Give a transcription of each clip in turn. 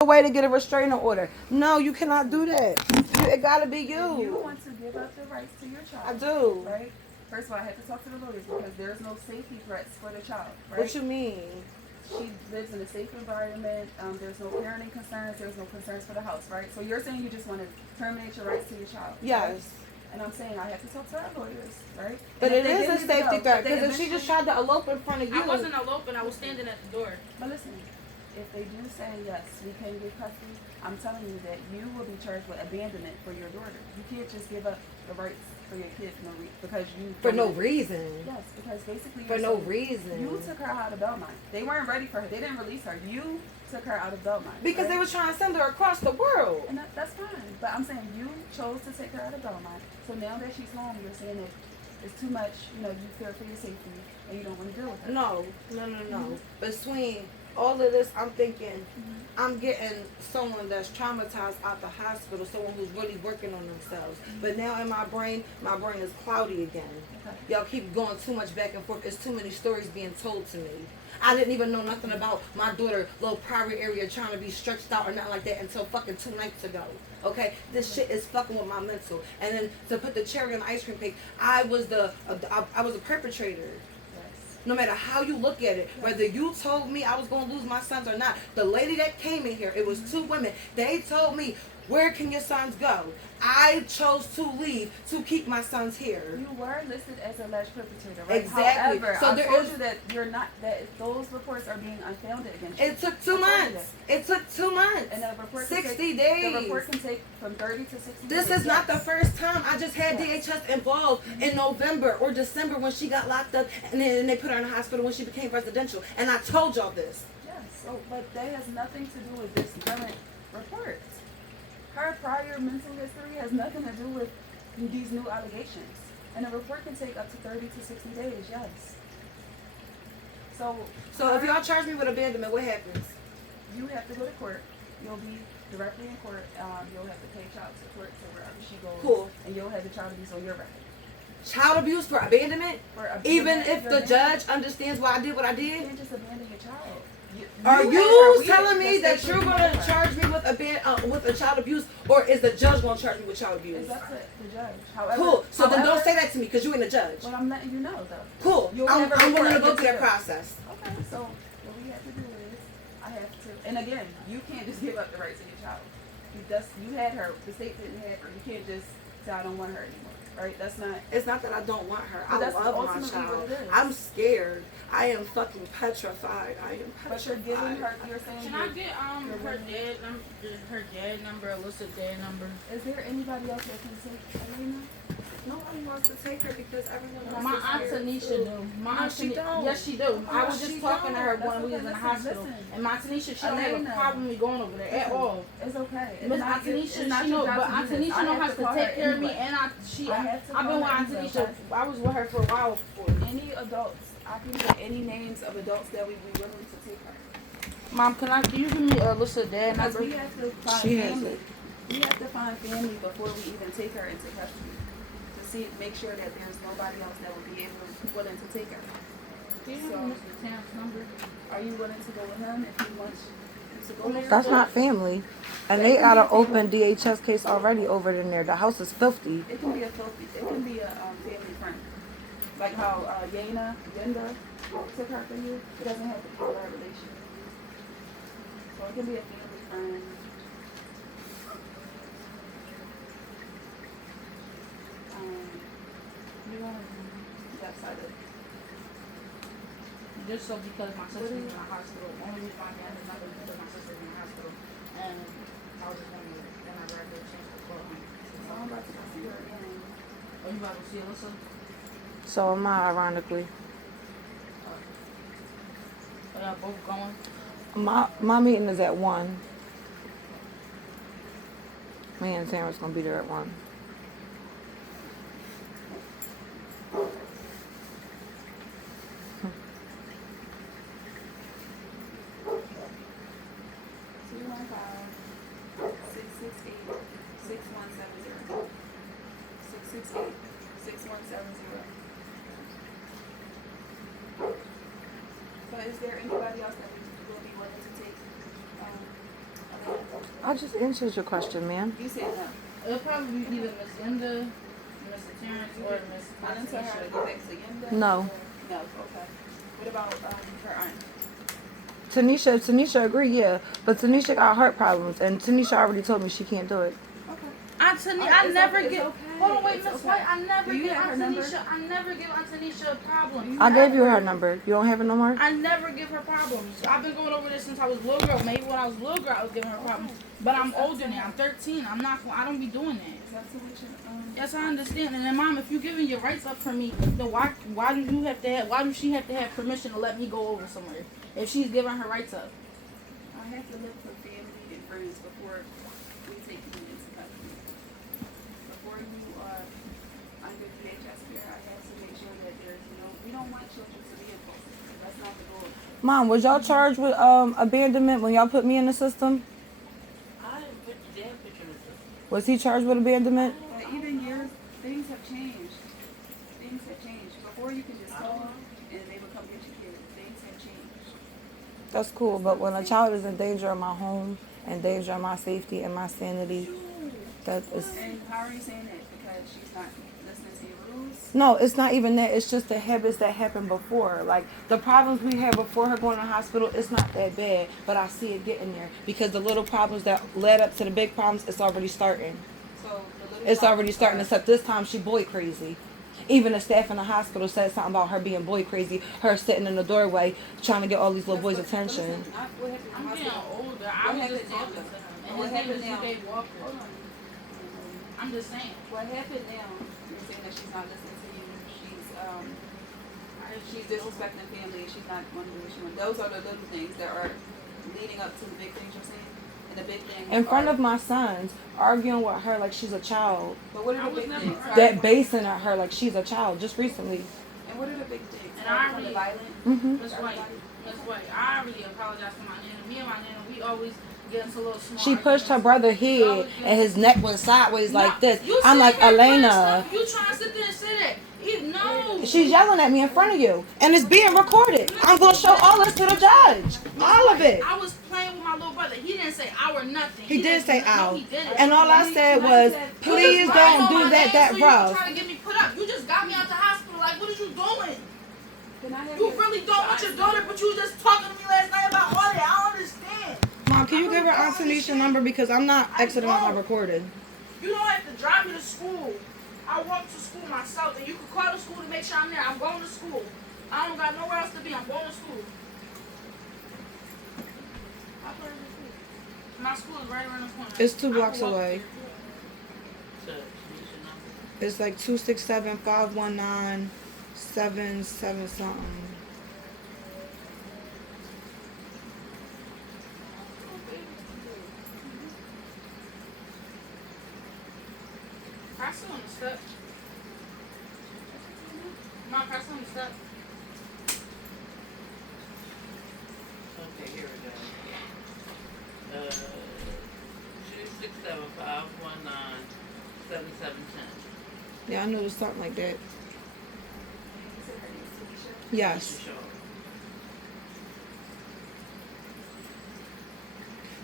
a way to get a restraining order. No, you cannot do that. It gotta be If you. you want to give up the rights to your child, I do. right? First of all, I have to talk to the lawyers because there's no safety threats for the child, right? What you mean? She lives in a safe environment. There's no parenting concerns. There's no concerns for the house, right? So you're saying you just want to terminate your rights to your child. Yes. Right? And I'm saying I have to talk to our lawyers, right? But and it is a safety threat because if she just tried to elope in front of you. I wasn't eloping. I was standing at the door. But listen, if they do say yes, we can give custody, I'm telling you that you will be charged with abandonment for your daughter. You can't just give up the rights for your kid because you For no reason. Yes, because basically For no reason. You took her out of Belmont. They weren't ready for her. They didn't release her. You took her out of Belmont because right? they were trying to send her across the world. And that's fine. But I'm saying you chose to take her out of Belmont. So now that she's home, you're saying that it's too much. You know, you fear for your safety and you don't want to deal with her. No. Mm-hmm. Between all of this, I'm thinking I'm getting someone that's traumatized out the hospital, someone who's really working on themselves. But now in my brain is cloudy again. Okay. Y'all keep going too much back and forth. There's too many stories being told to me. I didn't even know nothing about my daughter, little private area trying to be stretched out or nothing like that until fucking 2 nights ago. Okay, this shit is fucking with my mental. And then to put the cherry on the ice cream cake, I was a perpetrator. No matter how you look at it, whether you told me I was going to lose my sons or not, the lady that came in here, it was 2 women. They told me, where can your sons go? I chose to leave to keep my sons here. You were listed as alleged perpetrator, right? Exactly. However, so I told you that you're not. That those reports are being unfounded against you. It took 2 months. It took 2 months. And the report 60 days. The report can take from 30 to 60 days. This is not the first time. I just had DHS involved in November or December when she got locked up, and then they put her in the hospital when she became residential. And I told y'all this. Yes. So, but that has nothing to do with this current report. Her prior mental history has nothing to do with these new allegations. And a report can take up to 30 to 60 days, yes. So if y'all charge me with abandonment, what happens? You have to go to court. You'll be directly in court. You'll have to pay child support to wherever she goes. Cool. And you'll have the child abuse on your record. Child abuse for abandonment? Even if the judge understands why I did what I You did? can't just abandon your child. Are you telling me that you're going to charge me with a child abuse, or is the judge going to charge me with child abuse? It's up to the judge. However, cool. So then don't say that to me because you ain't the judge. Well, I'm letting you know, though. Cool. I'm willing to go through that process. Okay. So what we have to do is I have to, and again, you can't just give up the rights of your child. You had her. The state didn't have her. You can't just say I don't want her anymore. Right? That's not. It's not that I don't want her. I love my child. What it is. I'm scared. I am fucking petrified. I am petrified. But you're giving her. You're saying. Can I get her dad number, Alyssa's dad number? Is there anybody else that can take Elena? Nobody wants to take her because everyone else My is aunt scared. Tanisha do. she don't. Yes, she do. I was just talking to her when we was in the hospital. Listen. And my Tanisha, she don't have a problem with going over there at all. It's okay. Miss Aunt Tanisha, she know, but Aunt Tanisha know how to take care of me, and I've been with Aunt Tanisha. I was with her for a while before. Any adults, I can get any names of adults that we be willing to take her. Mom, can you give me Alyssa's dad Because number? we have to find family. We have to find family before we even take her into custody. To make sure that there's nobody else that would be willing to take her. Do you have Mr. Tamp's number? Are you willing to go with him if he wants you to go there? That's not family. And they got an open DHS case already over in there. The house is filthy. It can be a family friend. Like how Yenda took her for you. It doesn't have to be a blood relation. So it can be a family friend. You want that side of it. Just so because my sister's in the hospital. Only reason why I got his number is because my sister's in the hospital. And I was just wondering, then I grabbed a chance to call him. So I'm about to go see her again. Are you about to see Alyssa? So am I, ironically. Are y'all both going? My meeting is at 1. Me and Sarah's gonna be there at 1. So is there anybody else that will be willing to take I just answered your question, ma'am. You said no. It'll probably be either Miss Linda, Mr. Terrence, or Miss I didn't tell her to go back to Yenda. No. No, okay. What about her aunt? Tanisha agreed, yeah. But Tanisha got heart problems, and Tanisha already told me she can't do it. Okay. I never it's get. okay. Hold on, wait, It's Miss okay. White. I never Do you give have her Aunt number? Tanisha. I never give Aunt Tanisha problems. I gave you her number. You don't have it no more? I never give her problems. I've been going over this since I was a little girl. Maybe when I was a little girl, I was giving her problems. But I'm older now. I'm 13. I'm not. I don't be doing that. Is that tuition? Yes, I understand. And then, Mom, if you're giving your rights up for me, then why do you have to have? Why does she have to have permission to let me go over somewhere if she's giving her rights up? I have to look for family and friends before we take you into custody. Before you are under DHS care, I have to make sure that there's we don't want children to be impulsive. That's not the goal. Mom, was y'all charged with abandonment when y'all put me in the system? I didn't put the damn picture in the system. Was he charged with abandonment? But even things have changed. Things have changed. Before you can just call and they will come get you here. Things have changed. That's cool, but when a child is in danger of my home, in danger of my safety and my sanity, that is... And how are you saying that? Because she's not listening to your rules? No, it's not even that. It's just the habits that happened before. Like, the problems we had before her going to the hospital, it's not that bad, but I see it getting there. Because the little problems that led up to the big problems, it's already starting. So It's already starting, except this time she boy crazy. Even the staff in the hospital said something about her being boy crazy, her sitting in the doorway trying to get all these little boys' attention. I'm getting older. I was just talking to him. And his name is Jay Walker. Hold on. I'm just saying. What happened now? You're saying that she's not listening to you. She's disrespecting family. She's not one of the issue. Those are the little things that are leading up to the big things you're saying. And the big things In front of my sons, arguing with her like she's a child. But what are the big things? That basing at her like she's a child just recently. And what are the big things? And I already, violent. Miss White, I already apologize for my nana. Me and my nana, we always get into a little small She pushed her arguments. brother head and his neck went sideways like this. You I'm like, sitting here putting Elena. stuff, you trying to sit there and say that? No. She's yelling at me in front of you. And it's being recorded. I'm going to show all this to the judge. All of it. I was playing with my little brother. He didn't say "ow" or nothing. He did say no, ow. he didn't. And all I said was, please don't do that You rough. trying to get me put up. You just got me out the hospital. Like, what are you doing? Can I have You really don't want your daughter, but you was just talking to me last night about all that. I don't understand. Mom, can you give her Aunt Tanisha number? Because I'm not exiting out my recording. You don't have to drive me to school. I walk to school myself, and you can call the school to make sure I'm there. I'm going to school. I don't got nowhere else to be. I'm going to school. My school is right around the corner. It's 2 blocks away. So, Tanisha number. It's like 267-519-77 something. Press on the step. Come on, press on the step. Okay, here we go. 267-519-7710. Yeah, I knew it was something like that. Yes. Sure.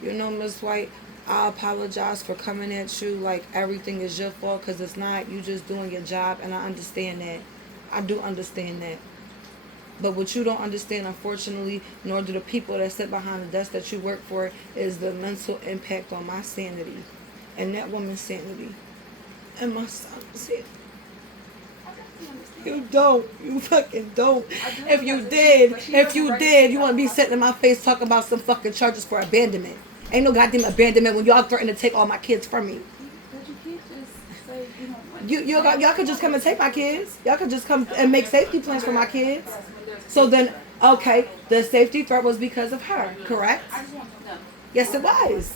You know, Miss White, I apologize for coming at you like everything is your fault, because it's not. You just doing your job, and I understand that. I do understand that. But what you don't understand, unfortunately, nor do the people that sit behind the desk that you work for, is the mental impact on my sanity and that woman's sanity and my son's sanity. You don't. You fucking don't. If you did, you wouldn't be sitting in my face talking about some fucking charges for abandonment. Ain't no goddamn abandonment when y'all threaten to take all my kids from me. But you can't just say you don't want Y'all could just come and take my kids. Y'all could just come and make safety plans for my kids. So then, okay, the safety threat was because of her, correct? I just want to know. Yes, it was.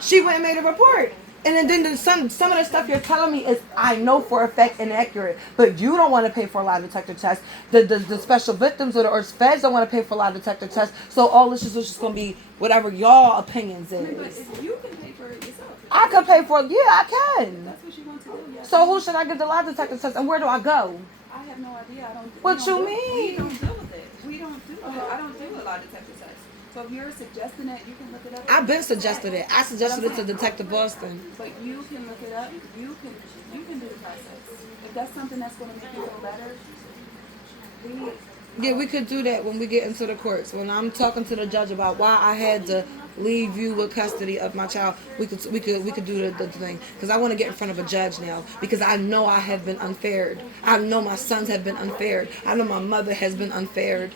She went and made a report. And then some of the stuff you're telling me is, I know for a fact, inaccurate. But you don't want to pay for a lie detector test. The special victims or feds don't want to pay for a lie detector test. So all this is just going to be whatever y'all opinions But is. if you can pay for it yourself. I could pay for it. Yeah, I can. That's what you want to do. Yes. So who should I get the lie detector test, and where do I go? I have no idea. What you mean? We don't deal with it. We don't do it. I don't do a lie detector test. So if you're suggesting it, you can look it up. I've been suggested it. I suggested it to Detective Boston. But you can look it up. You can do the process. If that's something that's going to make you feel better, Yeah, we could do that when we get into the courts. When I'm talking to the judge about why I had to leave you with custody of my child, we could do the thing. Because I want to get in front of a judge now. Because I know I have been unfaired. I know my sons have been unfaired. I know my mother has been unfaired.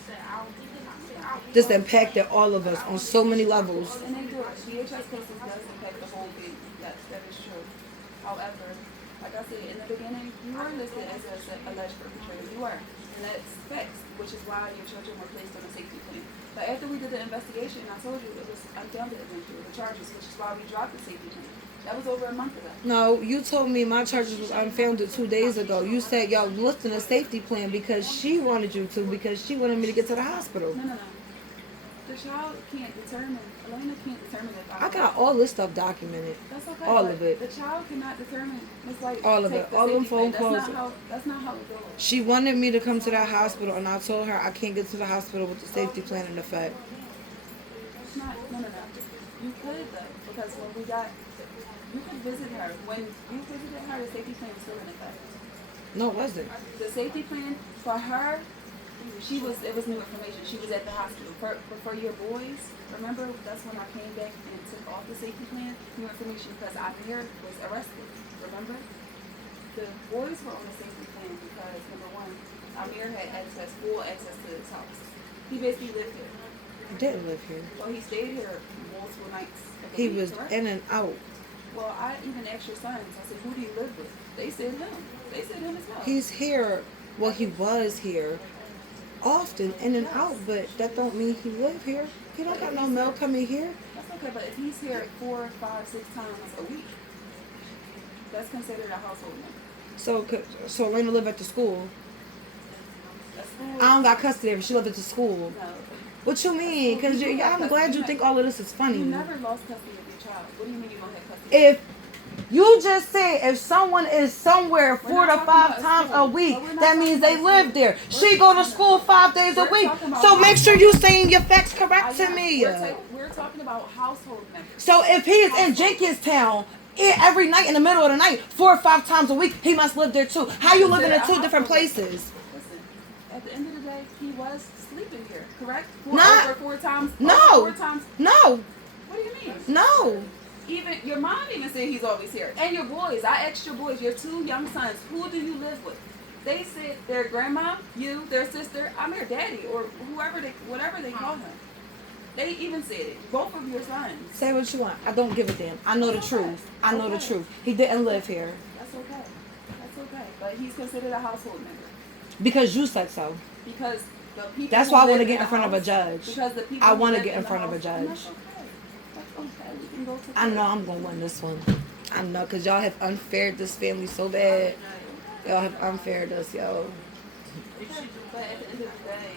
This impacted all of us on so many levels. And they do it. DHS cases does impact the whole thing. Yes, that is true. However, like I said in the beginning, you are listed as an alleged perpetrator. You are. And that's fixed, which is why your children were placed on a safety plan. But after we did the investigation, I told you it was unfounded against you, the charges, which is why we dropped the safety plan. That was over a month ago. No, you told me my charges was unfounded 2 days ago. You said y'all lifting a safety plan because she wanted you to, because she wanted me to get to the hospital. No. The child can't determine, Elena can't determine if I got all this stuff documented. That's okay. All but of it. The child cannot determine. It's like All of it. All them phone calls. That's not how it goes. She wanted me to come to that hospital, and I told her I can't get to the hospital with the safety plan in effect. It's not. No. You could though, because when we got, you could visit her. When you visited her, the safety plan was still in effect. No, it wasn't. The safety plan for her, it was new information. She was at the hospital. For your boys, remember, that's when I came back and took off the safety plan, new information, because Amir was arrested. Remember? The boys were on the safety plan because, number one, Amir had full access to his house. He basically lived here. He didn't live here. Well, he stayed here multiple nights. He was in and out. Well, I even asked your sons. I said, who do you live with? They said him. They said him as well. He's here. Well, he was here often, in and out, but that don't mean he live here. He don't got no mail coming here. That's okay, but if he's here 4, 5, 6 times a week, that's considered a household member. So Elena live at the school. That's school. I don't got custody of her. She lived at the school. No. What you mean? Because I'm glad you think all of this is funny. You never lost custody of your child. What do you mean you don't have custody? If you just said if someone is somewhere 4 to 5 times a week, that means they live there. She go to school 5 days a week. So make sure you saying your facts correct to me. We're talking about household members. So if he is in Jenkinstown every night in the middle of the night, 4 or 5 times a week, he must live there too. How you living in 2 different places? Listen, at the end of the day, he was sleeping here, correct? Not over 4 times. No. 4 times. No. What do you mean? No. Even your mom even said he's always here. And your boys, I asked your boys, your 2 young sons, who do you live with? They said their grandma, you, their sister, I'm their daddy, or whatever they call him. They even said it. Both of your sons. Say what you want. I don't give a damn. I know the truth. I know the truth. He didn't live here. That's okay. That's okay. But he's considered a household member. Because you said so. Because the people. That's why I want to get in front of a judge. Because the people. I want to who get in live front of a the house- judge. That's okay. That's okay. We can go to I know I'm going to win this one. I know, because y'all have unfaired this family so bad. Y'all have unfaired us, yo. But at the end of the day,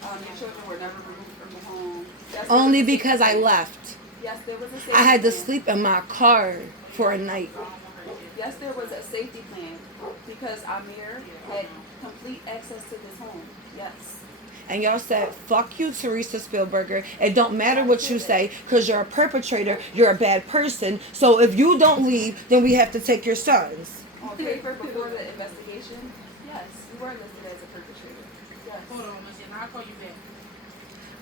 your children were never removed from the home. Only because I left. Yes, there was a safety I had to plan. sleep in my car for a night. Yes, there was a safety plan because Amir had complete access to this home. Yes. And y'all said, fuck you, Teresa Spielberger. It don't matter what you say, because you're a perpetrator. You're a bad person. So if you don't leave, then we have to take your sons. On paper, before the investigation, yes, you were listed as a perpetrator. Yes. Hold on, listen, I'll call you back.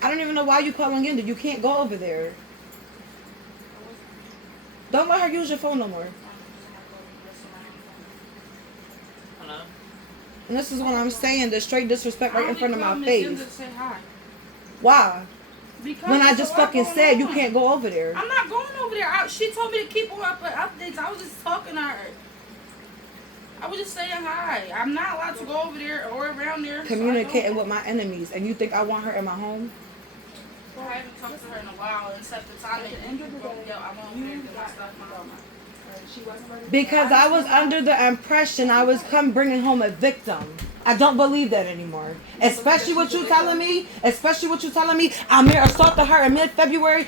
I don't even know why you calling in. You can't go over there. Don't let her use your phone no more. Hello? And this is what I'm saying, the straight disrespect right in front of my face. Say hi. Why? Because When I there's just a lot fucking going said you on. can't go over there. I'm not going over there. She told me to keep her up with updates. I was just talking to her. I was just saying hi. I'm not allowed to go over there or around there. Communicating with my enemies, and you think I want her in my home? So I haven't talked to her in a while, and set the time At the and end of the day, I'm over there doing my stuff. she wasn't ready. Because I was under the impression I was bringing home a victim. I don't believe that anymore. Especially what you telling me. Amir assaulted her in mid-February.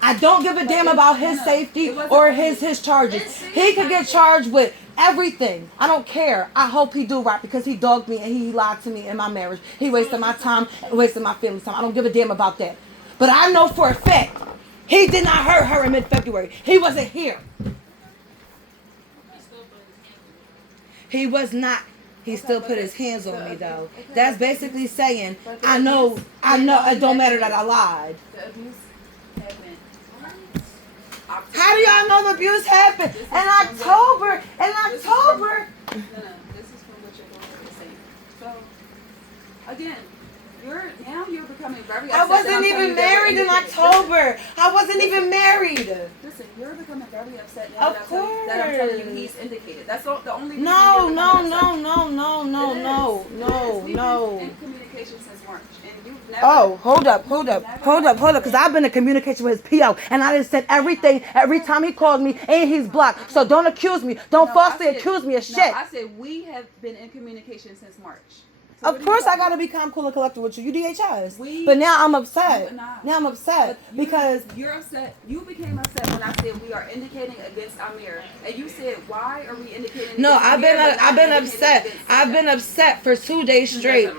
I don't give a damn about his safety or his charges. He could get charged with everything. I don't care. I hope he do right because he dogged me and he lied to me in my marriage. He wasted my time and wasted my family's time. I don't give a damn about that. But I know for a fact he did not hurt her in mid-February. He wasn't here. He was not. He still put his hands on me though. That's basically saying I know. It don't matter that I lied. The abuse happened. How do y'all know the abuse happened in October? In October. No, this is from what you're going to say. So, again, you're becoming very upset. I wasn't even married in October. I wasn't even married. Listen, you're becoming very upset now that I'm telling you he's indicated. That's the only reason No. We've been in communication since March, and you've never... Oh, hold up, because I've been in communication with his PO, and I just said everything every time he calls me, and he's blocked. So don't accuse me. Don't falsely accuse me of shit. I said we have been in communication since March. So of course I gotta be calm, cool, and collected with you. You DHS. But now I'm upset. Because you're upset. You became upset when I said we are indicating against Amir, and you said, "Why are we indicating?" No, against I've been Amir, upset. I've been upset for 2 days straight.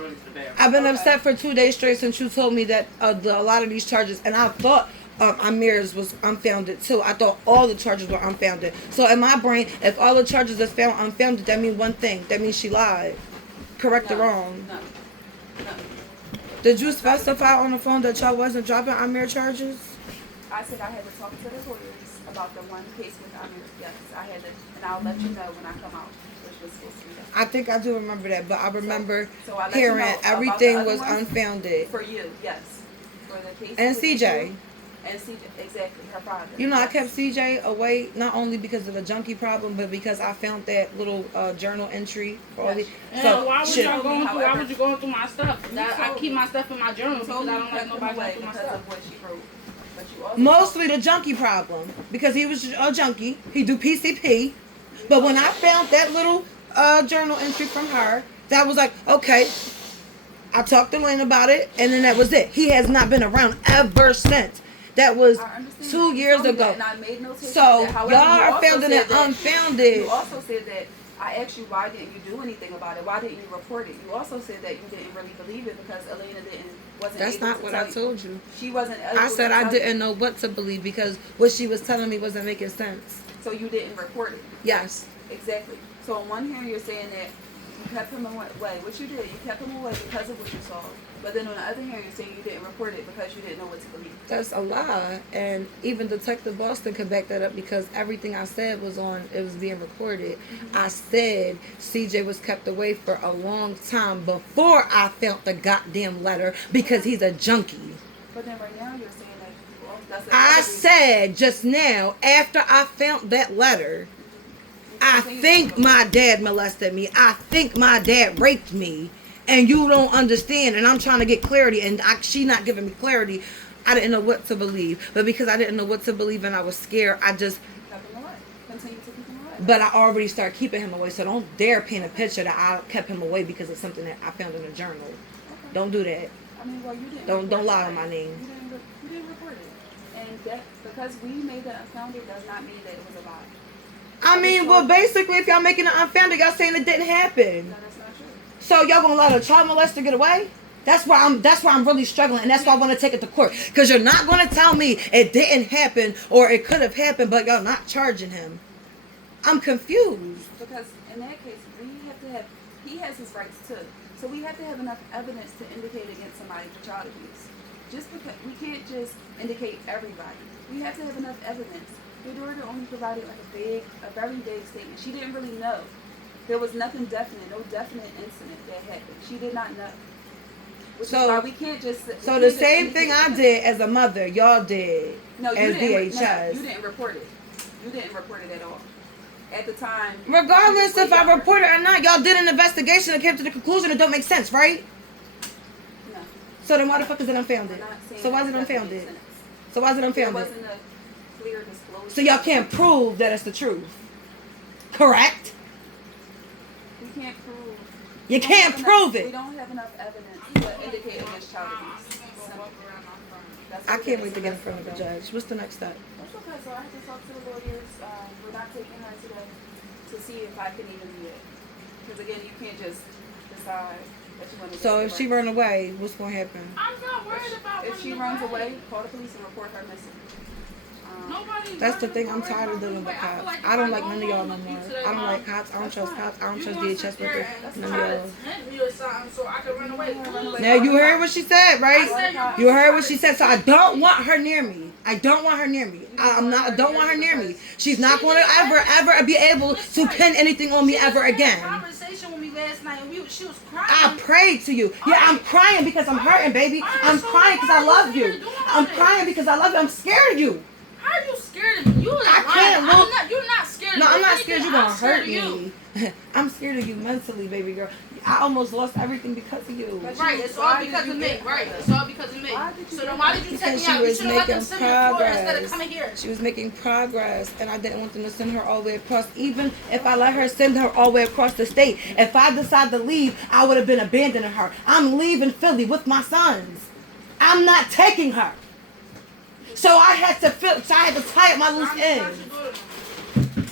I've been upset for 2 days straight since you told me that a lot of these charges, and I thought Amir's was unfounded too. I thought all the charges were unfounded. So in my brain, if all the charges are found unfounded, that means one thing. That means she lied. Correct or wrong? No. Did you specify on the phone that y'all wasn't dropping Amir charges? I said I had to talk to the lawyers about the one case with Amir. Yes, I had to, and I'll let you know when I come out, which was supposed to be done. I think I do remember that, but I remember So I let hearing you know about everything the other was ones. unfounded. For you, yes. For the case And with CJ. you, and CJ, exactly, her father. You know, I Yes. kept CJ away not only because of a junkie problem, but because I found that little journal entry for all Yes. the. So why would shit. y'all going through? Why However, would you going through my stuff? I keep my stuff in my journal You because told I me don't you like kept them nobody going away through my because stuff. of what she wrote. But you also Mostly the junkie problem because he was a junkie. He do PCP, but when I found that little journal entry from her, that was like, okay. I talked to Lane about it, and then that was it. He has not been around ever since. That was I understand 2 that. years You told me ago. that, and I made notation So of that. However, y'all you are also founding said it that- unfounded. You also said that I asked you why didn't you do anything about it? Why didn't you report it? You also said that you didn't really believe it because Elena wasn't That's able not to what tell I told you. She wasn't able I said to I tell didn't you. know what to believe because what she was telling me wasn't making sense. So you didn't report it. Yes. Exactly. So on one hand, you're saying that you kept him away, which you did. You kept him away because of what you saw. But then on the other hand, you're saying you didn't report it because you didn't know what to believe. That's a lie. And even Detective Boston could back that up because everything I said was being recorded. Mm-hmm. I said CJ was kept away for a long time before I found the goddamn letter because he's a junkie. But then right now, you're saying that that's I said just now, after I found that letter, I think my dad molested me. I think my dad raped me. And you don't understand. And I'm trying to get clarity. And she not giving me clarity. I didn't know what to believe. But because I didn't know what to believe and I was scared, I just... kept him away. Continue to keep him away. But I already started keeping him away. So don't dare paint a picture that I kept him away because of something that I found in a journal. Okay. Don't do that. I mean, well, you didn't. Don't lie it, on my right? name. You didn't report it, and that because we made it unfounded does not mean that it was a lie. I mean, well, basically, if y'all making it unfounded, y'all saying it didn't happen. No, that's not true. So y'all gonna let a child molester get away? That's why I'm really struggling, and that's why I want to take it to court. Cause you're not gonna tell me it didn't happen or it could have happened, but y'all not charging him. I'm confused. Because in that case, he has his rights too. So we have to have enough evidence to indicate against somebody for child abuse. Just because we can't just indicate everybody. We have to have enough evidence. Your daughter only provided like a very vague statement. She didn't really know. There was nothing definite, no definite incident that happened. She did not know. Which is why we can't just. So the same thing I did as a mother, y'all did No, you as didn't. DHS. No, you didn't report it. You didn't report it at all. At the time. Regardless if I report it or not, y'all did an investigation and came to the conclusion it don't make sense, right? No. So then why the fuck is it unfounded? We're not saying So why is it that doesn't make unfounded? sense. So why is it There unfounded? wasn't a clear disclosure. So y'all can't prove that it's the truth. Correct? We can't prove. You can't prove We it. don't have enough evidence to indicate against child abuse. I can't wait to get in front of the judge. What's the next step? That's okay. So I have to talk to the lawyers. We're not taking her today to see if I can even do it. Because again, you can't just decide that you want to So if she run away, what's gonna happen? I'm not worried about If she runs away, call the police and report her missing. Nobody. That's the thing. I'm tired of dealing with cops. I don't like none of y'all no more. I don't like cops. I don't trust cops. I don't trust DHS workers. None of y'all. Me or something so I can run away. Now you heard what she said, right? You heard what she said. So I don't want her near me. I don't want her near me. I don't want her near me. She's not going to ever be able to pin anything on me ever again. Conversation with me last night, and she was crying. I prayed to you. Yeah, I'm crying because I'm hurting, baby. I'm crying because I love you. I'm crying because I love you. I'm scared of you. How are you scared of me? I can't look. You're not scared of me. No, I'm not scared you're gonna hurt you. me. I'm scared of you mentally, baby girl. I almost lost everything because of you. Right, it's all because of me. Right, it's all because of me. So then why did you take me out? You should have let them send me to Florida instead of coming here. She was making progress, and I didn't want them to send her all the way across. Even if I let her send her all the way across the state, if I decide to leave, I would have been abandoning her. I'm leaving Philly with my sons. I'm not taking her. So I had to tie up my loose ends.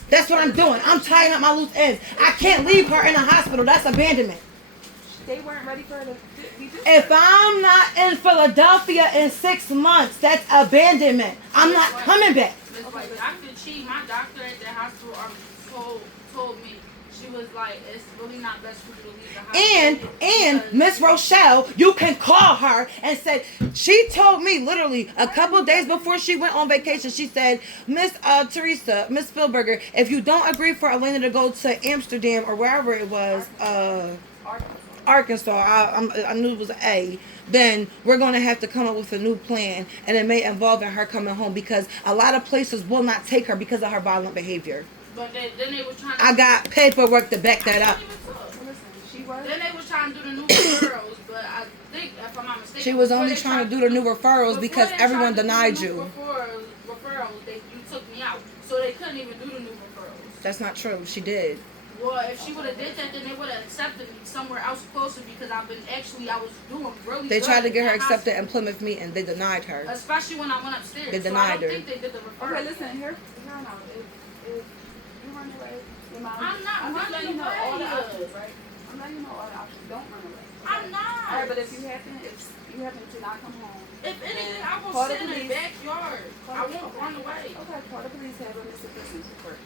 That's what I'm doing. I'm tying up my loose ends. I can't leave her in a hospital. That's abandonment. They weren't ready for her to be discharged. If I'm not in Philadelphia in 6 months, that's abandonment. I'm not coming back. Dr. Chi, my doctor at the hospital told me, she was like, it's really not best for you to leave the hospital. And Miss Rochelle, you can call her and say, she told me literally a couple days before she went on vacation, she said, Miss Teresa, Miss Spielberger, if you don't agree for Elena to go to Amsterdam or wherever it was, Arkansas, I knew it was an A, then we're going to have to come up with a new plan, and it may involve in her coming home because a lot of places will not take her because of her violent behavior. But then they were trying to... I got paperwork to back that up. Then they was trying to do the new referrals, but I think, if I'm not mistaken... She was only trying to do the new referrals because everyone denied you. Referrals, you took me out, so they couldn't even do the new referrals. That's not true. She did. Well, if she would have did that, then they would have accepted me somewhere else closer because I was doing really They good tried to get her in that accepted hospital. in Plymouth Meet and they denied her. Especially when I went upstairs. They denied so I don't her. think they did the referral. Okay, listen, here now. If you run away, your mom... I'm not just running letting you know all the away. options, right? I'm letting you know all the options. Don't run away. I'm not. All right, but if you happen to not come home... If anything, I will call the sit in the police. backyard. I won't run away. Okay, call the police, have a missing persons report.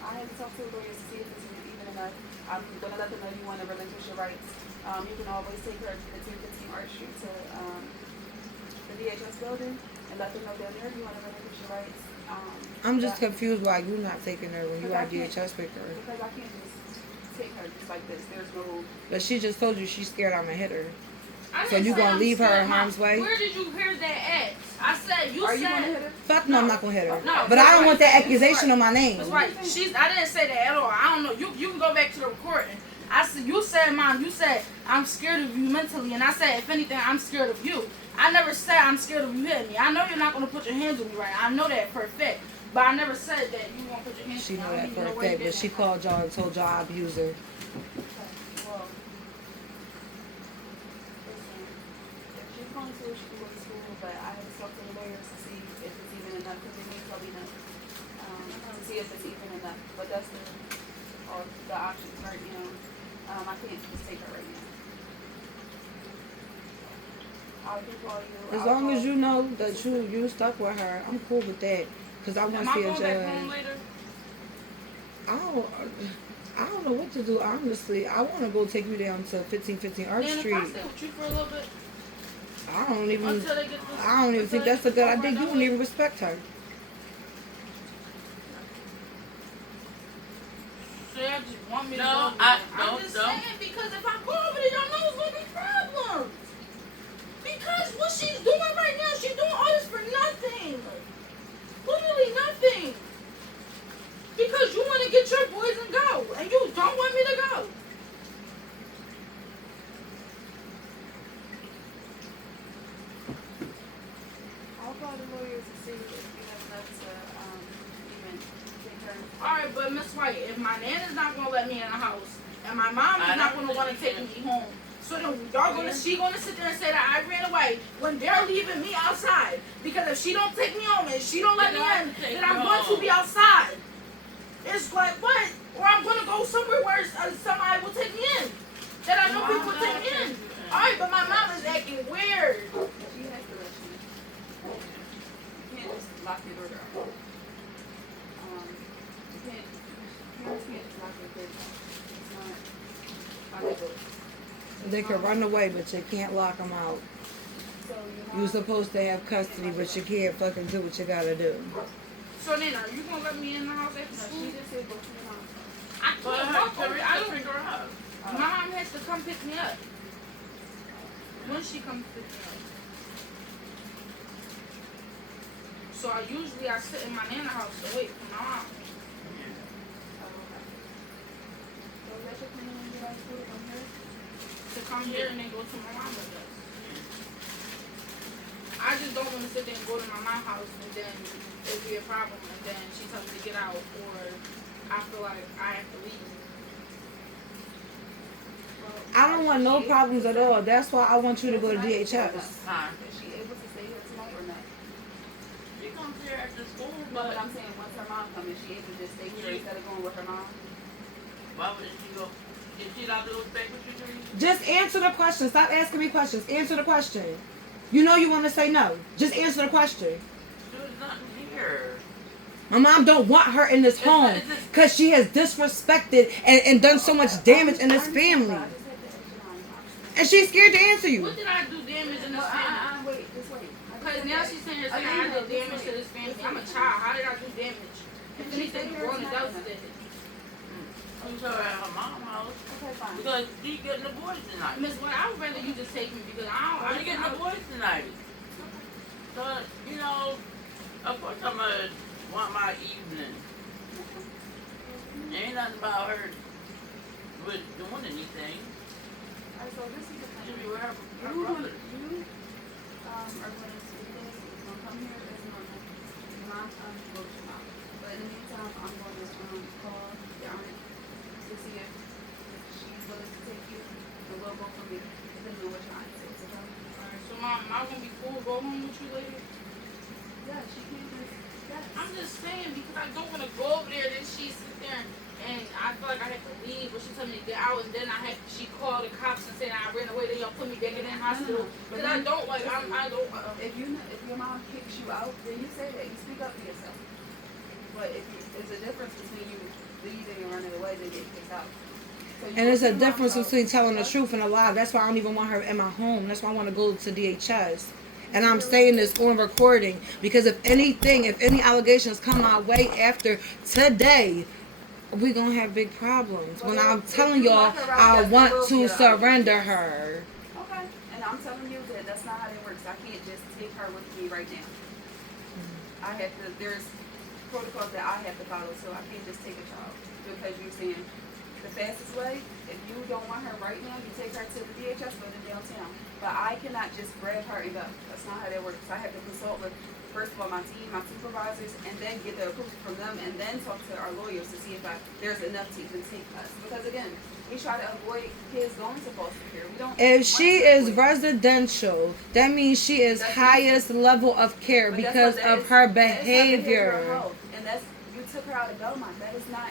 I had to talk to the lawyers to see if it's even enough. I'm going to let them know you want to relinquish your rights. You can always take her to the 1015 Arch Street to the DHS building and let them know down there if you want to relinquish your rights. I'm just confused why you not taking her when you are DHS with her. Because I can't just take her just like this. There's no... But she just told you she's scared I'm going to hit her. I So didn't you say gonna I'm leave her scared, in Mom. harm's way? Where did you hear that at? I said, Are you going to hit her? Fuck no, I'm not going to hit her. No, But I don't want that that's accusation right. on my name. That's right. I didn't say that at all. I don't know. You can go back to the recording. I said, you said, Mom, you said, I'm scared of you mentally. And I said, if anything, I'm scared of you. I never said I'm scared of you hitting me. I know you're not going to put your hands on me right now. I know that for a fact. But I never said that you won't put your hands She on me. know I that don't for even a where you fact, but get she that from. called y'all and told y'all I abused her. Well, listen, if she's going to school, she can go to school, but I had to talk to the lawyers to see if it's even enough, because they may tell me no, to see if it's even enough. But that's the options, right? I can't just take her right now. I can call you. As long as you know that you stuck with her, I'm cool with that. Because I want Am to I see a going back home judge. later? I don't know what to do, honestly. I want to go take you down to 1515 Arch Then if Street. I stay with you for a little bit, I don't even until they get this, think that's a good idea. You wouldn't even respect her. So y'all just want me to No, go over I there. I'm don't, just don't. saying because if I go over there, y'all know it's gonna be problems. Because what she's doing right now, she's doing all this for nothing. Literally nothing. Because you want to get your boys and go, and you don't want me to go. I'll call the lawyers to see if you have enough to even take her. All right, but Miss White, if my nana's not gonna let me in the house, and my mom is not gonna want to take me home, so then she gonna sit there and say that I ran away when they're leaving me outside. Because if she don't take me home and she don't let me in, then I'm going to be outside. It's like what? Or I'm gonna go somewhere where somebody will take me in. that I know people take in. Alright, but my mom is acting weird. She has to let you. You can't just lock your door down. You can't. Parents can't just lock their kids out. It's not how they do it. They can run away, but you can't lock them out. So You're supposed to have custody, but you can't fucking do what you gotta do. So then, are you gonna let me in the house after No, school? she just said go to your mom's house. I But can't walk over. I don't. pick her up. My mom has to come pick me up. When she comes pick me up. So I sit in my nana house to wait for my mom. Oh, okay. So is that your plan when you get out of school to come here? To come here and then go to my mama's house. I just don't want to sit there and go to my mom's house and then it'll be a problem and then she tells me to get out or I feel like I have to leave. I don't want no problems at all. That's why I want you to go to DHS. Huh? Is she able to stay here tonight or not? She comes here after school, No, but but I'm saying once her mom comes, is she able to just stay here instead of going with her mom? why wouldn't she go? Is she allowed to go back with you, Judy? Just answer the question. Stop asking me questions. Answer the question. You know you want to say no. Just answer the question. There's nothing here. My mom don't want her in this home because she has disrespected and done so much damage in this family. And she's scared to answer you. What did I do damage in this family? Wait, just wait. Because now she's saying I did damage to this family. I'm a child. How did I do damage? If anything, grown adults did it. I'm sure at her mom's house. Okay, fine. Because she getting the boys tonight. Miss White, I would rather you just take me because I She getting the boys tonight. So, you know, of course I'm gonna want my evening. Ain't nothing about her with doing anything. Alright, so this is the She thing. be with her You brother. are going to see this. It's going to come here as normal. Your mom's going to go to your mom. But in the meantime, I'm going to call the aunt to see if she's willing to take you. And we'll go from there, depending on what your aunt says. Okay? Alright, so mom, am I gonna be cool to go home with you later? Yeah, she can't just. Yes. I'm just saying because I don't want to go over there. Then she sit there and I feel like I have to leave, but she told me to get out, and then she called the cops and said I ran away. Then y'all put me back in the hospital. But I don't like. I don't. If your mom kicks you out, then you say that. You speak up for yourself. But there's a difference between you leaving and running away than getting kicked out. So And there's a go to your difference mom's between house. telling the truth and a lie. That's why I don't even want her in my home. That's why I want to go to DHS. And I'm saying this on recording because if any allegations come my way after today, we're going to have big problems. When I'm telling y'all, I want to surrender her. Okay. And I'm telling you that that's not how it works. I can't just take her with me right now. I have to, there's protocols that I have to follow, so I can't just take a child because you're saying the fastest way, if you don't want her right now, you take her to the DHS building downtown. But I cannot just grab her and go. That's not how that works. I have to consult with, first of all, my team, my supervisors, and then get the approval from them, and then talk to our lawyers to see if there's enough to even take us. Because again, we try to avoid kids going to foster care. We don't. If she is residential, that means she is highest level of care because of her behavior. And that's, you took her out of Belmont. That is not.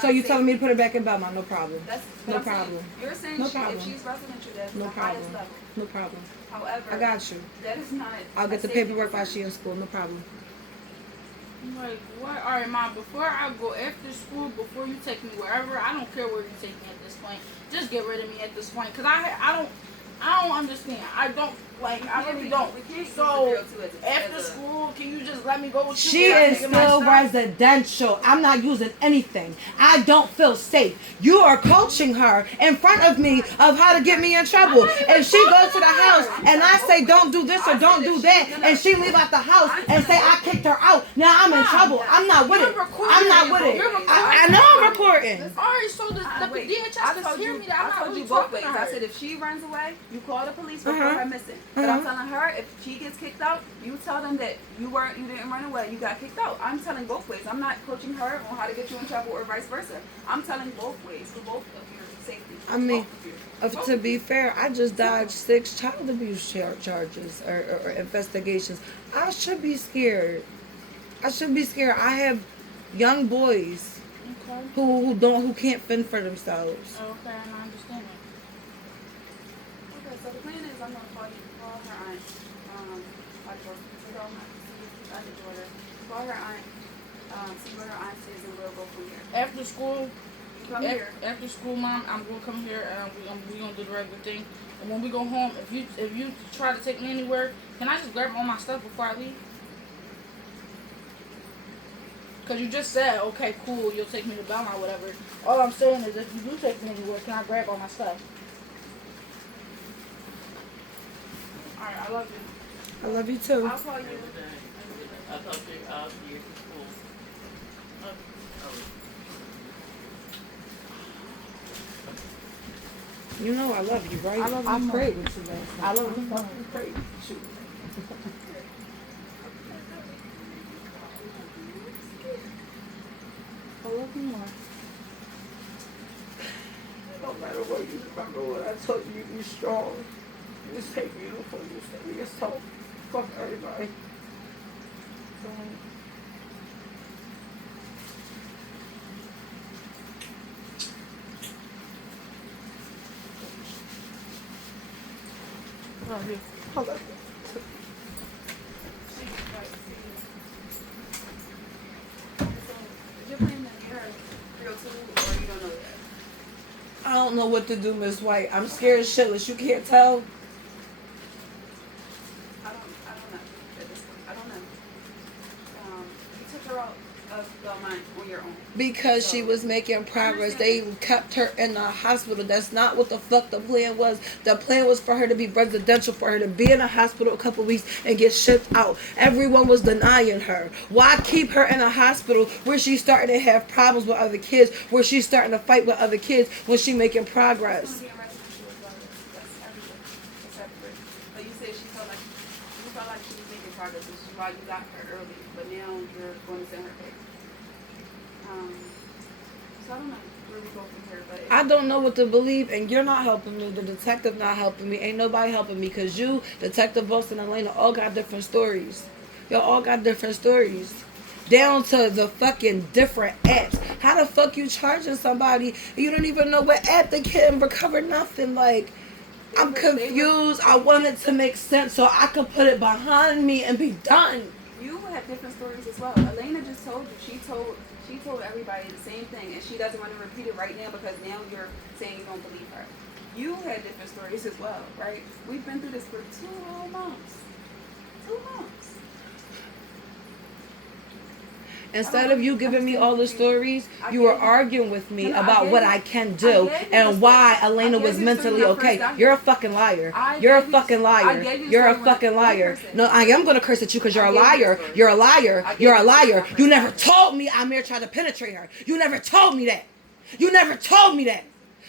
So you safe. telling me to put her back in Belmont? No problem. That's No what I'm saying. problem. You're saying No if problem. she's residential, that's No the problem. highest level. No problem. However, I got you. that is not. I'll get a the safety paperwork while concern. she in school. No problem. I'm like, what? All right, mom. Before I go after school, before you take me wherever, I don't care where you take me at this point. Just get rid of me at this point, cause I don't understand. I don't like. I really don't. We can't use the So girl too as after a- school, can you just let me go with you? She Can I is take my still stuff? residential. I'm not using anything. I don't feel safe. You are coaching her in front of me of how to get me in trouble. If she goes to the house and I say don't do this or don't do that, and she leave out the house and say I kicked her out, now I'm in trouble. I'm not with it. I'm not with it. I know I'm recording. All right, so the Wait, DHS I can told hear you, me that I'm I not told really you both talking ways. to her. I said if she runs away, you call the police, report Uh-huh. her missing. But I'm Uh-huh. telling her if she gets kicked out, you tell them that you didn't run away, you got kicked out. I'm telling both ways. I'm not coaching her on how to get you in trouble or vice versa. I'm telling both ways for both of your safety. I mean, Both of you. to be fair, I just dodged 6 child abuse charges or investigations. I should be scared. I should be scared. I have young boys Okay. who can't fend for themselves. Okay, I understand that. So the plan is I'm gonna call her aunt, like for her aunt, see other daughter, call her aunt, see what her aunt says, and we'll go from there. After school, You come here. after school, Mom, I'm gonna come here and we gonna do the regular thing. And when we go home, if you try to take me anywhere, can I just grab all my stuff before I leave? Cause you just said, okay, cool, you'll take me to Belmont or whatever. All I'm saying is, if you do take me anywhere, can I grab all my stuff? Alright, I love you. I love you too. I'll call you. I thought I'll see you at school. You know I love you, right? I love you. I prayed with you last night. I love you. I prayed with you. I love you more. No matter what you remember what I told you, be strong. You stay beautiful. You stay yourself. Fuck everybody. Love you. I love you. Is your plan to get her real too, or you don't know yet? I don't know what to do, Miss White. I'm scared shitless. You can't tell. I don't know at this point. I don't know. You took her out of Belmont on your own. Because she was making progress. They kept her in the hospital. That's not what the fuck the plan was. The plan was for her to be residential, for her to be in the hospital a couple weeks and get shipped out. Everyone was denying her. Why keep her in a hospital where she's starting to have problems with other kids, where she's starting to fight with other kids when she's making progress? That's everything. That's separate. But you said you felt like she was making progress, which is why you got her early. But now you're going to send her back. So I don't know where we go from here. But I don't know what to believe, and you're not helping me. The detective not helping me. Ain't nobody helping me, because you, Detective Boston, and Elena all got different stories. Y'all all got different stories. Down to the fucking different apps. How the fuck you charging somebody and you don't even know what app they can recover nothing? Like, I'm confused. I want it to make sense so I can put it behind me and be done. you have different stories as well. Elena just told you. She told everybody the same thing, and she doesn't want to repeat it right now because now you're saying you don't believe her. You had different stories as well, right? We've been through this for 2 whole months. 2 months. Instead of you giving me all the stories, you were arguing with me about what I can do and why Elena was mentally okay. You're a fucking liar. You're a fucking liar. You're a fucking liar. No, I am going to curse at you because you're a liar. You're a liar. You're a liar. You never told me Amir tried to penetrate her. You never told me that. You never told me that.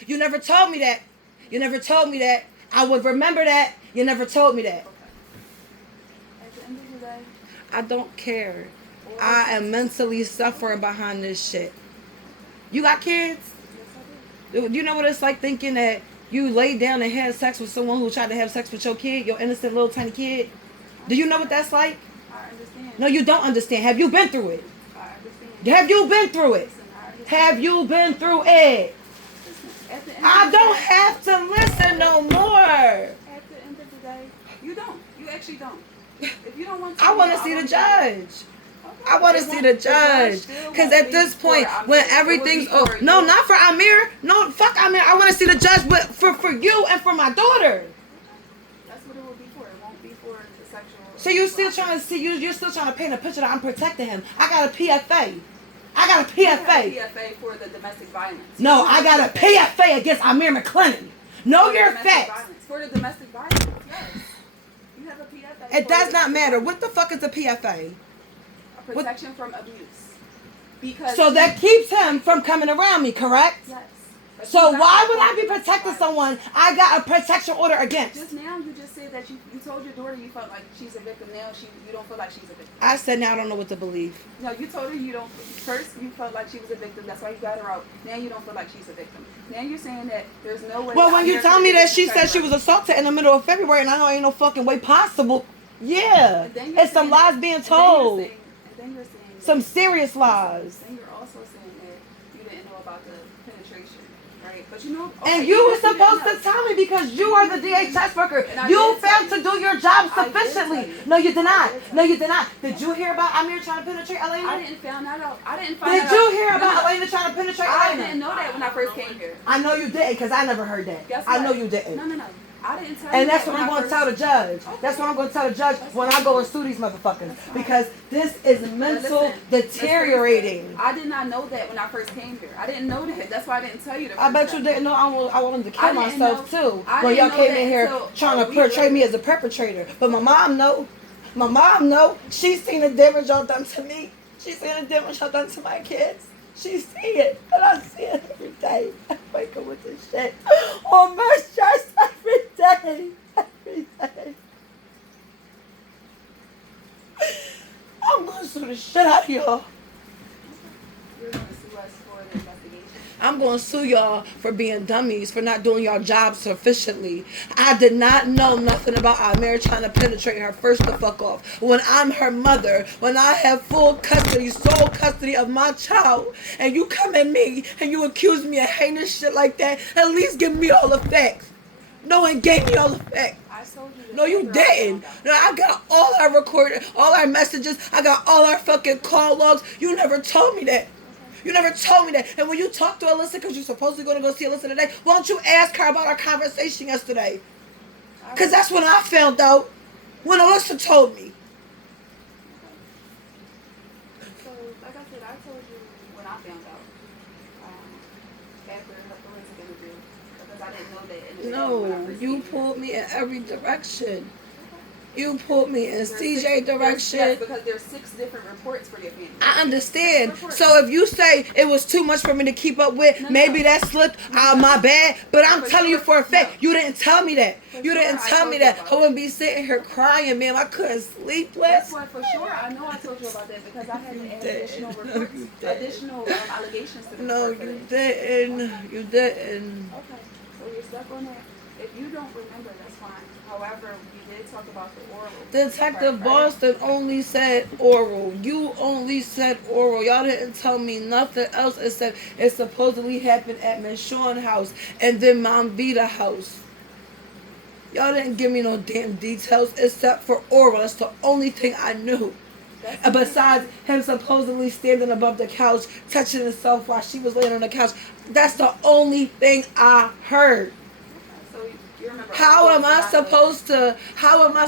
You never told me that. You never told me that. I would remember that. You never told me that. At the end of the day, I don't care. I am mentally suffering behind this shit. You got kids? yes, I do. You know what it's like thinking that you laid down and had sex with someone who tried to have sex with your kid, your innocent little tiny kid? Do you know what that's like? I understand. No, you don't understand. Have you been through it? I understand. Have you been through it? Listen, I understand. Have you been through it? Listen, at the end I of the don't day- have to listen no more. At the end of the day, you don't. You actually don't. If you don't want to, I want to see the wanna judge. Okay. I want to It see won't- the judge. still Because won't at be this for point, Amir. when It will everything's... be Oh, for no, you. not for Amir. No, fuck Amir. I want to see the judge, but for you and for my daughter. That's what it will be for. It won't be for the sexual. So you still trying to see... You're still trying to paint a picture that I'm protecting him. I got a PFA. I got a You have a PFA. PFA for the domestic violence. No, You I have got a PFA against Amir McClennan. Know for the your domestic facts. violence. For the domestic violence, yes. You have a PFA. It for does the not domestic matter. violence. What the fuck is a PFA? A protection from abuse. Because So that keeps him from coming around me, correct? yes. But So you got why that would I for be domestic protecting violence. someone I got a protection order against? Just now, you just said that you told your daughter you felt like she's a victim. Now you don't feel like she's a victim. I said now I don't know what to believe. No, you told her you don't. First, you felt like she was a victim. That's why you got her out. Now you don't feel like she's a victim. Now you're saying that there's no way. Well, when you Amir tell could me have that she protected said she her. was assaulted in the middle of February and I know ain't no fucking way possible. Yeah. And then you're It's some saying lies that- being and then you're told. saying- And then you're saying Some that- serious lies. Then you're also saying that you didn't know about the penetration. Right, but you know, And you were supposed to tell me because you are the DHS worker. You failed to do your job sufficiently. No, you did not. No, you did not. Did you hear about Amir trying to penetrate Elena? I didn't find that out. Did you hear about Elena trying to penetrate Elena? I didn't know that when I first came here. I know you didn't because I never heard that. Guess what? I know you didn't. No. I didn't tell you. And that's that what when I'm I going to first- tell the judge. Okay. That's what I'm going to tell the judge when I go and sue these motherfuckers. Because this is mental Listen, deteriorating. I did not know that when I first came here. I didn't know that. That's why I didn't tell you the I first bet time. you didn't know I wanted to kill I didn't myself know- too. I When didn't y'all know came that in here until trying a to week portray me later. as a perpetrator. But my mom know. My mom know. She's seen the damage y'all done to me. She's seen the damage y'all done to my kids. She see it. And I see it every day. I wake up with this shit on my chest every day. Every day. I'm gonna sue the shit out of y'all. You're going to sue us for the investigation. I'm going to sue y'all for being dummies, for not doing y'all job sufficiently. I did not know nothing about Amir trying to penetrate her. First the fuck off. When I'm her mother, when I have full custody, sole custody of my child, and you come at me and you accuse me of heinous shit like that, at least give me all the facts. No one gave me all the facts. I told you. No, you didn't. No, I got all our recorded, all our messages. I got all our fucking call logs. You never told me that. You never told me that. And when you talk to Alyssa, because you're supposedly going to go see Alyssa today, why don't you ask her about our conversation yesterday? Because that's when I found out. When Alyssa told me. So, like I said, I told you when I found out. After her forensic interview. Because I didn't know that. In the when I No, first you came here. pulled me in every direction. You pulled me in There's CJ six- direction. Yes, because there's 6 different reports for your family. I understand. Reports. So if you say it was too much for me to keep up with, No, maybe no. that slipped out my bad. But I'm For telling you sure. for a fact, No. you didn't tell me that. For You didn't sure, I tell told me you that. about I wouldn't be sitting here crying, man. I couldn't sleep last. That's why, for sure, I know I told you about that because I had to add didn't. additional No, reports, you didn't. additional allegations to the No, report. you today. didn't. You didn't. Okay, so you're stuck on that. If you don't remember, that's fine. However, we did talk about the oral. Detective Right. Boston only said oral. You only said oral. Y'all didn't tell me nothing else except it supposedly happened at Miss Sean's house and then Mom Vita house. Y'all didn't give me no damn details except for oral. That's the only thing I knew. That's And besides him supposedly standing above the couch, touching himself while she was laying on the couch. That's the only thing I heard. So you remember. How am I not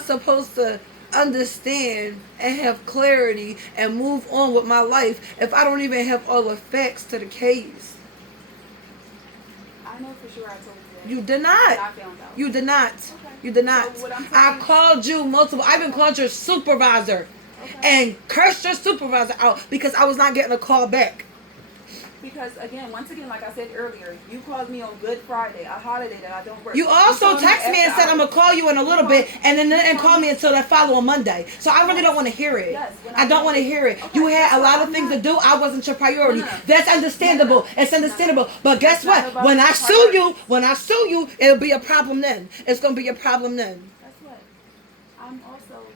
supposed to understand and have clarity and move on with my life if I don't even have all the facts to the case? I know for sure I told you that. You did But not. I found out. You did not. Okay. You did not. So what I'm I telling you- called you multiple. I even called your supervisor Okay. and cursed your supervisor out because I was not getting a call back. Because again, once again, like I said earlier, you called me on Good Friday, a holiday that I don't work. You also called text me and after said I'm gonna hours. call you in a little bit, and then didn't call me until that following Monday. So I really don't want to hear it. Yes, when I don't want to hear it. Okay, You had a that's lot why of I'm things to not- do. I wasn't your priority. No. That's understandable. No. It's understandable. But guess It's not what? about When I priorities. sue you, it'll be a problem then. It's gonna be a problem then. Guess what? I'm also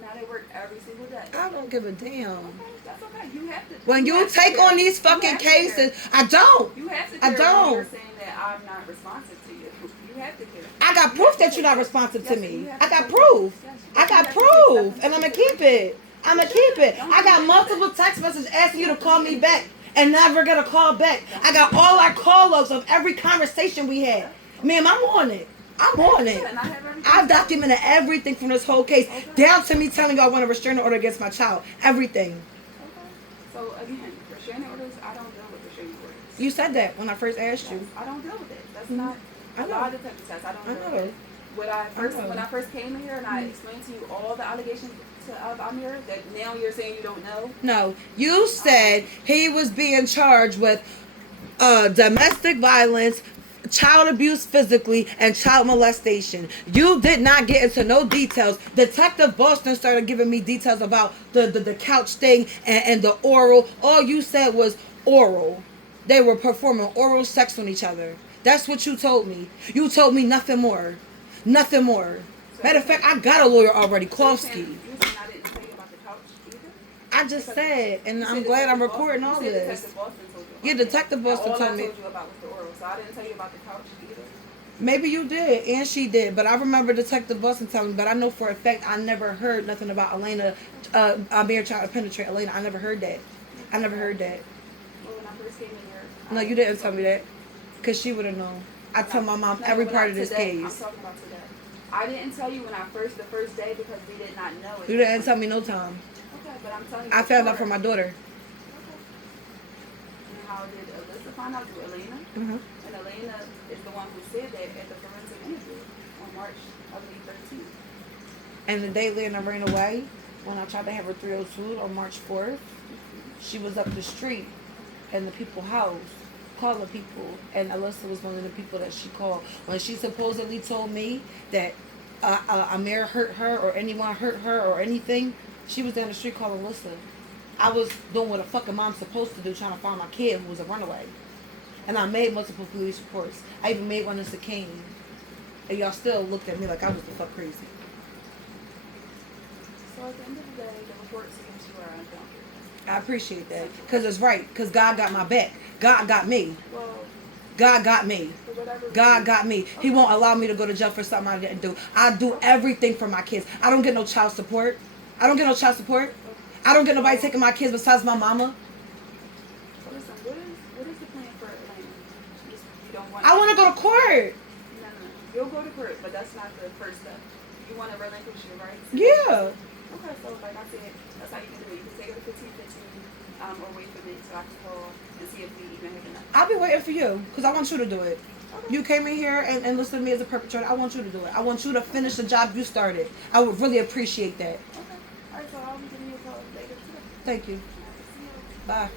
not at work every single day. I don't give a damn. Okay, that's okay. You have to. When you have to take care. on these You fucking have to care. cases, I don't. You have to I care don't. when you're saying that I'm not responsive to you. You have to care. I got You proof have to that you're not take- responsive yes, to you me. have I to got take- proof. yes, I you got have to take proof, stuff and I'm gonna into keep it. I'm gonna keep it. Don't I got forget multiple text messages asking you to call me back and never get a call back. I got all our call logs of every conversation we had. Ma'am, I'm on it. I'm on it. And I have everything. I've documented everything from this whole case, Okay. down to me telling you I want a restraining order against my child. Everything. Okay. So again, restraining orders, I don't deal with restraining orders. You said that when I first asked you. I don't deal with it. That's Mhm. not I a know. lie detector test. I don't I deal know. with it. When know. I first came in here and I explained to you all the allegations of Amir that now you're saying you don't know. No, you said he was being charged with domestic violence, child abuse physically, and child molestation. You did not get into no details. Detective Boston started giving me details about the couch thing and the oral. All you said was oral. They were performing oral sex on each other. That's what you told me. You told me nothing more. Nothing more. Matter of fact, I got a lawyer already, So you're Kowski. saying I didn't tell you about the couch either? I just said, and You I'm said glad I'm Detective recording Boston- all you said this. Detective Boston told you about Yeah, it. Detective Boston All told I me. told you about was the oral, so I didn't tell you about the couch either. Maybe you did, and she did, but I remember Detective Boston telling me, but I know for a fact I never heard nothing about Elena, Amir trying to penetrate Elena. I never heard that. I never heard that. Well, when I first came in here. No, you didn't tell me that, because she would have known. I tell my mom No, every when part I- of this today, I'm case. talking about today. I didn't tell you when the first day because we did not know it. You didn't tell me no time. Okay, but I'm telling you. I found out before. from my daughter. Okay. And how did Alyssa find out through Elena? Mm-hmm. And Elena is the one who said that at the forensic interview on March, I believe, 13th. And the day Lena ran away, when I tried to have her 302 on March 4th, she was up the street in the people's house calling people, and Alyssa was one of the people that she called. When she supposedly told me that Amir hurt her or anyone hurt her or anything, she was down the street calling Alyssa. I was doing what a fucking mom's supposed to do, trying to find my kid who was a runaway. And I made multiple police reports. I even made one in Sakane. And y'all still looked at me like I was the fuck crazy. So at the end of the day, the report seems you are unfounded. I appreciate that. Because it's right. Because God got my back. God got me. Well, God got me. for whatever God reason- got me. He won't allow me to go to jail for something I didn't do. I do everything for my kids. I don't get no child support. I don't get no child support. I don't get nobody taking my kids besides my mama. So listen, what is the plan for Elena? You don't want. I want to go to court. No. You'll go to court, but that's not the first step. You want to relinquish your rights? Yeah. Okay, so like I said, that's how you can do it. You can take it to 15, or wait for me so I can call and see if we even have enough. I'll be waiting for you because I want you to do it. Okay. You came in here and listened to me as a perpetrator. I want you to do it. I want you to finish the job you started. I would really appreciate that. Okay. All right, so I'll be giving you a call later today. Thank you. All right, see you. Bye.